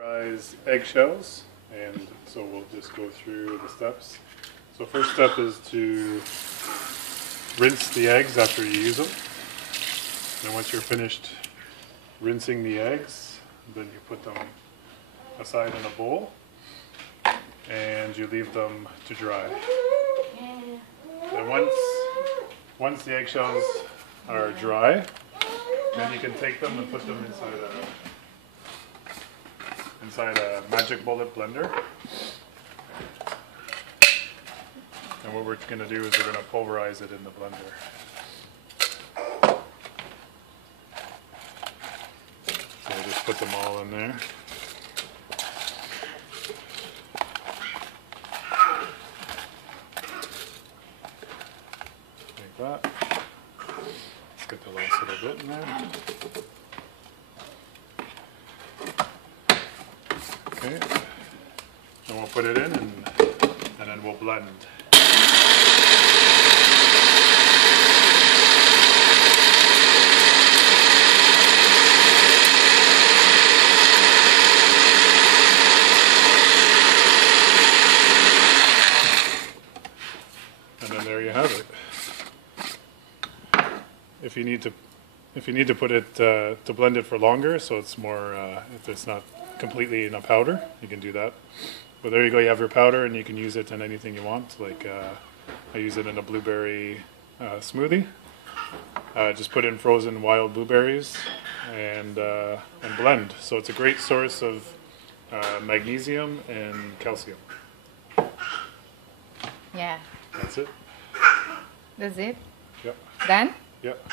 Pulverise eggshells, and so we'll just go through the steps. So first step is to rinse the eggs after you use them. And once you're finished rinsing the eggs, then you put them aside in a bowl and you leave them to dry. And once the eggshells are dry, then you can take them and put them inside a magic bullet blender. And what we're going to do is we're going to pulverize it in the blender. So we'll just put them all in there. Like that. Let's get the last little bit in there. Okay. Then we'll put it in and then we'll blend. And then there you have it. If you need to put it to blend it for longer, so it's more if it's not completely in a powder, you can do that. But there you go, you have your powder and you can use it in anything you want. Like I use it in a blueberry smoothie. Just put in frozen wild blueberries and blend. So it's a great source of magnesium and calcium. Yeah. That's it. That's it? Yep. Done? Yep.